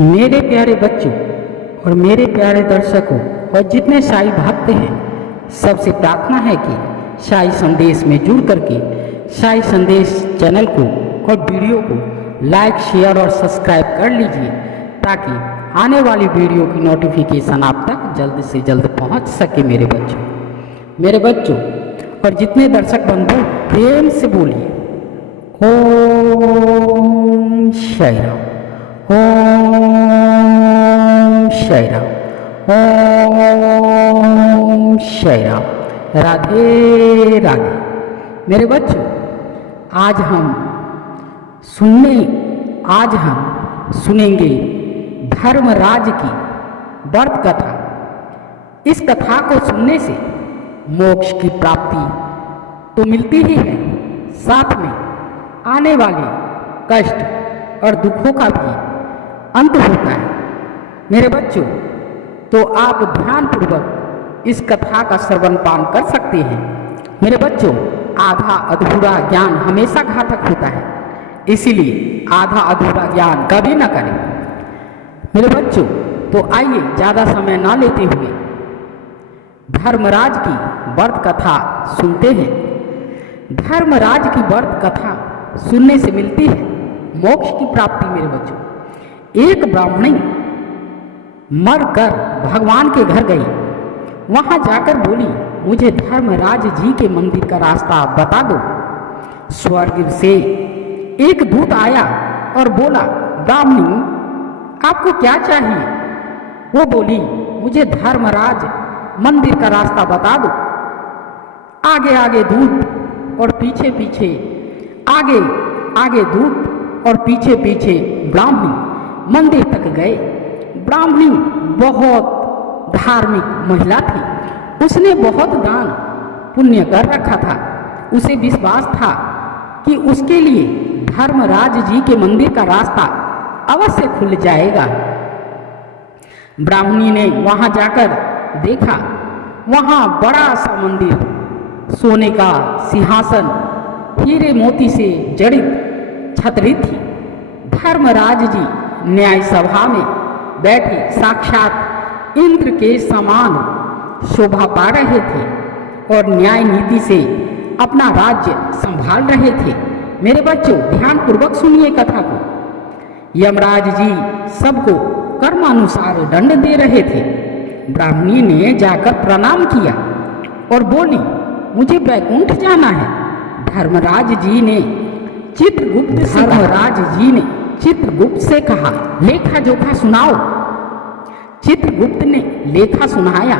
मेरे प्यारे बच्चों और मेरे प्यारे दर्शकों और जितने साईं भक्त हैं, सबसे प्रार्थना है कि साईं संदेश में जुड़ करके साईं संदेश चैनल को और वीडियो को लाइक, शेयर और सब्सक्राइब कर लीजिए, ताकि आने वाली वीडियो की नोटिफिकेशन आप तक जल्द से जल्द पहुंच सके। मेरे बच्चों और जितने दर्शक बंधु प्रेम से बोलिए ओम साईं राम, ओम साईं राम, ओम साईं राम। राधे राधे। मेरे बच्चों, आज हम सुनेंगे धर्मराज की व्रत कथा। इस कथा को सुनने से मोक्ष की प्राप्ति तो मिलती ही है, साथ में आने वाले कष्ट और दुखों का भी अंत होता है। मेरे बच्चों, तो आप ध्यानपूर्वक इस कथा का श्रवण पान कर सकते हैं। मेरे बच्चों, आधा अधूरा ज्ञान हमेशा घातक होता है, इसीलिए आधा अधूरा ज्ञान कभी न करें। मेरे बच्चों, तो आइए ज़्यादा समय ना लेते हुए धर्मराज की व्रत कथा सुनते हैं। धर्मराज की व्रत कथा सुनने से मिलती है मोक्ष की प्राप्ति। मेरे बच्चों, एक ब्राह्मणी मरकर भगवान के घर गई। वहां जाकर बोली, मुझे धर्मराज जी के मंदिर का रास्ता बता दो। स्वर्ग से एक दूत आया और बोला, ब्राह्मणी आपको क्या चाहिए? वो बोली, मुझे धर्मराज मंदिर का रास्ता बता दो। आगे आगे दूत और पीछे पीछे आगे दूत और पीछे पीछे ब्राह्मणी मंदिर तक गए। ब्राह्मणी बहुत धार्मिक महिला थी। उसने बहुत दान पुण्य कर रखा था। उसे विश्वास था कि उसके लिए धर्मराज जी के मंदिर का रास्ता अवश्य खुल जाएगा। ब्राह्मणी ने वहां जाकर देखा, वहां बड़ा सा मंदिर, सोने का सिंहासन, हीरे मोती से जड़ित छतरी थी। धर्मराज जी न्याय सभा में बैठे साक्षात इंद्र के समान शोभा पा रहे थे और न्याय नीति से अपना राज्य संभाल रहे थे। मेरे बच्चों, ध्यानपूर्वक सुनिए कथा को। यमराज जी सबको कर्मानुसार दंड दे रहे थे। ब्राह्मणी ने जाकर प्रणाम किया और बोली, मुझे वैकुंठ जाना है। धर्मराज जी ने चित्रगुप्त से कहा, लेखा जोखा सुनाओ। चित्रगुप्त ने लेखा सुनाया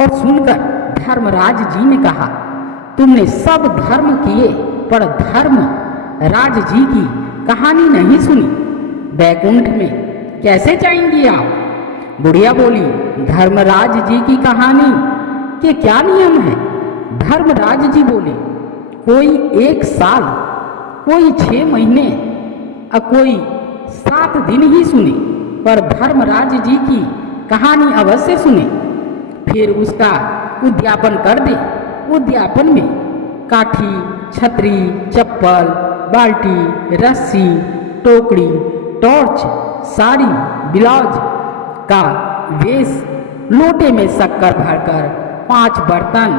और सुनकर धर्मराज जी ने कहा, तुमने सब धर्म किए पर धर्मराज जी की कहानी नहीं सुनी। वैकुंठ में कैसे जाएंगी आप? बुढ़िया बोली, धर्मराज जी की कहानी के क्या नियम है? धर्मराज जी बोले, कोई 1 साल, कोई 6 महीने और कोई 7 दिन ही सुने, पर धर्मराज जी की कहानी अवश्य सुने, फिर उसका उद्यापन कर दे। उद्यापन में काठी, छतरी, चप्पल, बाल्टी, रस्सी, टोकरी, टॉर्च, साड़ी, ब्लाउज का वेश, लोटे में शक्कर भरकर 5 बर्तन,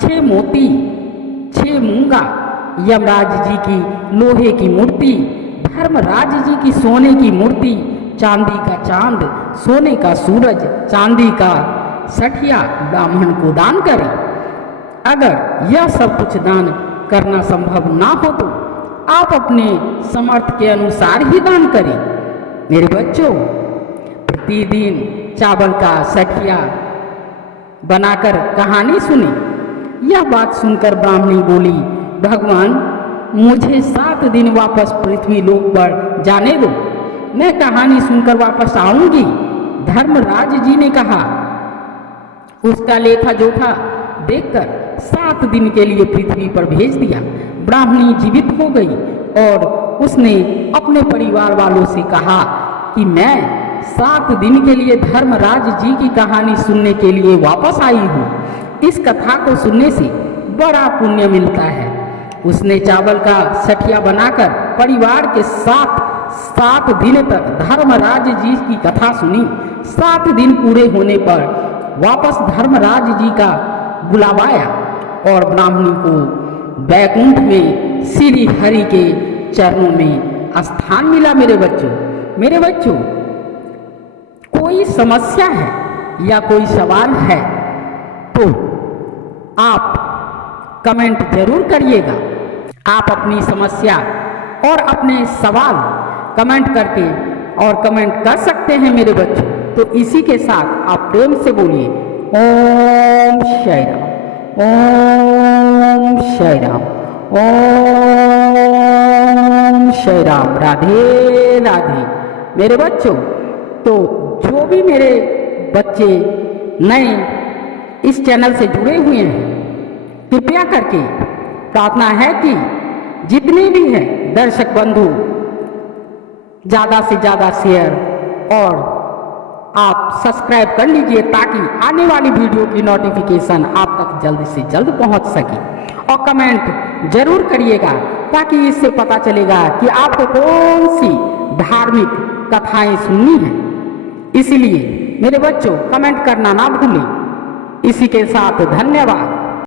6 मोती, 6 मूंगा, यमराज जी की लोहे की मूर्ति, धर्मराज जी की सोने की मूर्ति, चांदी का चांद, सोने का सूरज, चांदी का सठिया ब्राह्मण को दान करें। अगर यह सब कुछ दान करना संभव ना हो तो आप अपने समर्थ के अनुसार ही दान करें। मेरे बच्चों, प्रतिदिन चावल का सठिया बनाकर कहानी सुने। यह बात सुनकर ब्राह्मणी बोली, भगवान मुझे 7 दिन वापस पृथ्वी लोक पर जाने दो, मैं कहानी सुनकर वापस आऊंगी। धर्मराज जी ने कहा। उसका लेखा जोखा देखकर 7 दिन के लिए पृथ्वी पर भेज दिया। ब्राह्मणी जीवित हो गई और उसने अपने परिवार वालों से कहा कि मैं 7 दिन के लिए धर्मराज जी की कहानी सुनने के लिए वापस आई हूँ। इस कथा को सुनने से बड़ा पुण्य मिलता है। उसने चावल का सठिया बनाकर परिवार के साथ 7 दिन तक धर्मराज जी की कथा सुनी। 7 दिन पूरे होने पर वापस धर्मराज जी का बुलावा आया और ब्राह्मणी को बैकुंठ में श्री हरि के चरणों में स्थान मिला। मेरे बच्चों, कोई समस्या है या कोई सवाल है तो आप कमेंट जरूर करिएगा। आप अपनी समस्या और अपने सवाल कमेंट करके और कमेंट कर सकते हैं मेरे बच्चों। तो इसी के साथ आप प्रेम से बोलिए ओम साई राम, ओम साई राम, ओम साई राम। राधे राधे मेरे बच्चों। तो जो भी मेरे बच्चे नए इस चैनल से जुड़े हुए हैं, कृपया करके प्रार्थना है कि जितने भी हैं दर्शक बंधु ज़्यादा से ज़्यादा शेयर और आप सब्सक्राइब कर लीजिए ताकि आने वाली वीडियो की नोटिफिकेशन आप तक जल्द से जल्द पहुंच सके। और कमेंट जरूर करिएगा ताकि इससे पता चलेगा कि आपको कौन सी धार्मिक कथाएं सुननी है। इसलिए मेरे बच्चों कमेंट करना ना भूलें। इसी के साथ धन्यवाद।